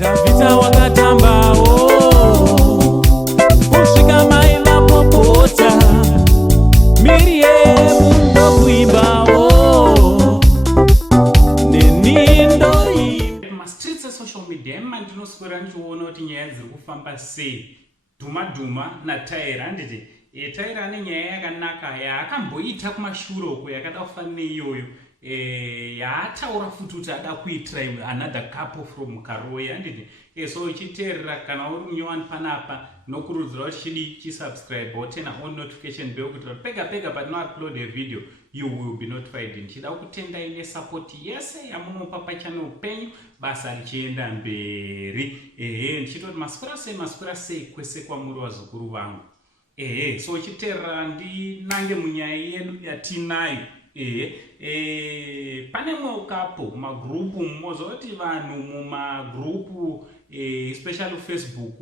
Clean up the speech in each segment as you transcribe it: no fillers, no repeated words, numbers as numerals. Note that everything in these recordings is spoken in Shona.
Davita wakatambao kusvika maila popota Miriam ndokuimbao nenindoi mastreets esocial media mandinoswera ndichiona kuti nyaya dziri kufamba sei dhuma nataira handiti taira ane nyaya yakanaka yaakamboita kumashure uko yakada kufanana neiyoyo yaataura futi kuti ada kuitira another couple from Karoyi handiti so uchiteerera kana uri munyowani panapa nokurudzira kuti chidi chisubscribe wotena on notification bell kuti pega patinoupload a video you will be notified. Ndichida kutendai nesupport yese yamunopa pachannel penyu basa richienda mberi. Ndichitoti maswera sei kwese kwamuri vazukuru vangu. So uchiteerera ndinange munyaya yedu yatinayo. Pane mwokapo magrupu mozoti vanhu mumagrupu especially Facebook,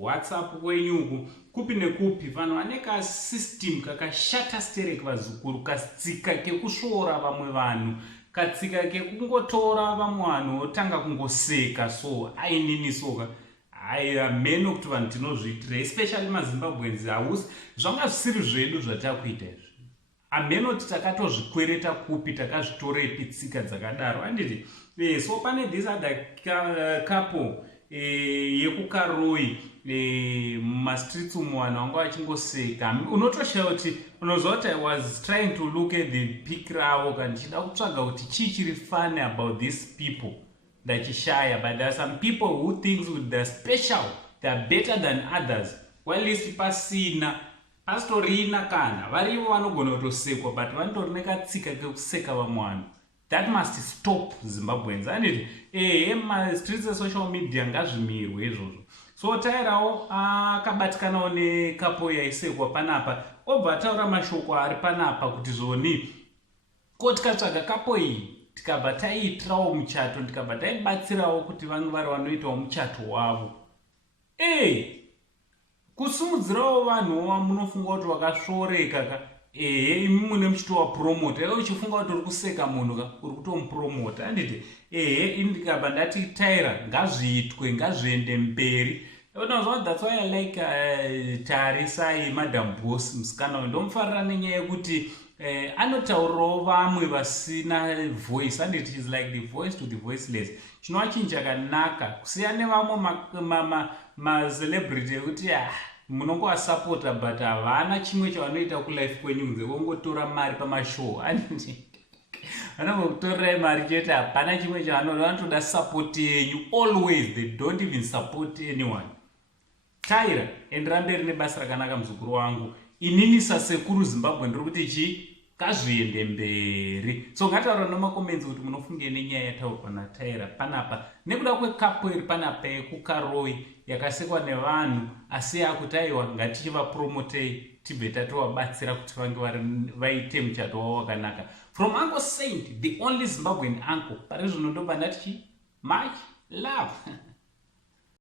WhatsApp kwenyuku kupi nekupi vanhu vane kasystem kakashata stereki vazukuru, katsika kekusvora vamwe vanhu, katsika kekungotora vamwe vanhu otanga kungoseka. So aininisoka ameno kuti vanhu tinozviitira especially maZimbabweans hausi zvanga zvisiri zvedu zvatakuita izvi. Amenoti takatozvikwereta kupi, takazvitorepi tsika dzakadaro handiti. So pane this other couple yekukaroyi mumastreets umu vanhu vanga vachingoseka. Unotoshaya kuti unoziva kuti I was trying to look at the pic ravo kana ndichida kutsvaga kuti chii chiri funny about these people ndachishaya. But there are some people who thinks they're special, they're better than others, while least pasina pasitorina kana varivo vanogona kutosekwa but vanotori nekatsika kekuseka vamwe vanhu. That must stop Zimbabweans handiti. Mastreets esocial media ngazvimirwe izvozvo. So tairawo akabatikanawo nekapo yaisekwa panapa obva ataura mashoko ari panapa kuti zvoni ko tikatsvaga kapo iyi tikabva taiitirawo muchato, tikabva taibatsirawo kuti vange vari vanoitawo muchato wavo. Kusumudzirawo vanhu munofunga kuti wakasvoreka imi mune muchitowa promota uchifunga kuti uri kuseka munhu uri kutomupromota handiti. Ndikabva ndati taira ngazviitwe, ngazviende mberi. That's why I like Tarisa Madam Boss musikana uyu ndomufarira nenyaya yekuti anotaurirawo vamwe vasina voice handiti. Is like the voice to the voiceless. Chinova chinhu chakanaka kusiyana nevamwe macelebrity ekuti munongovasapota but havana chimwe chavanoita kulife kwenyu kunze kongotora mari pamashow handiti. Vanongokutorirai mari chete, hapana chimwe vanotoda support yenyu always. They don't even support anyone. Taira endera mberi nebasa rakanaka muzukuru wangu. Inini sasekuru Zimbabwe ndiri kuti chii ngazviende mberi. So ngataura nomakomenzi kuti munofunge nenyaya yataurwa naTaira panapa nekuda kwekapo iri panapa yekukaroyi yakasekwa nevanhu asi yakutaiwa ngatichivapromotei tibve tatovabatsira kuti vange vaite muchato wavo wakanaka. From Uncle Saint, the only Zimbabwean uncle. Parizvo ndobva ndati much love.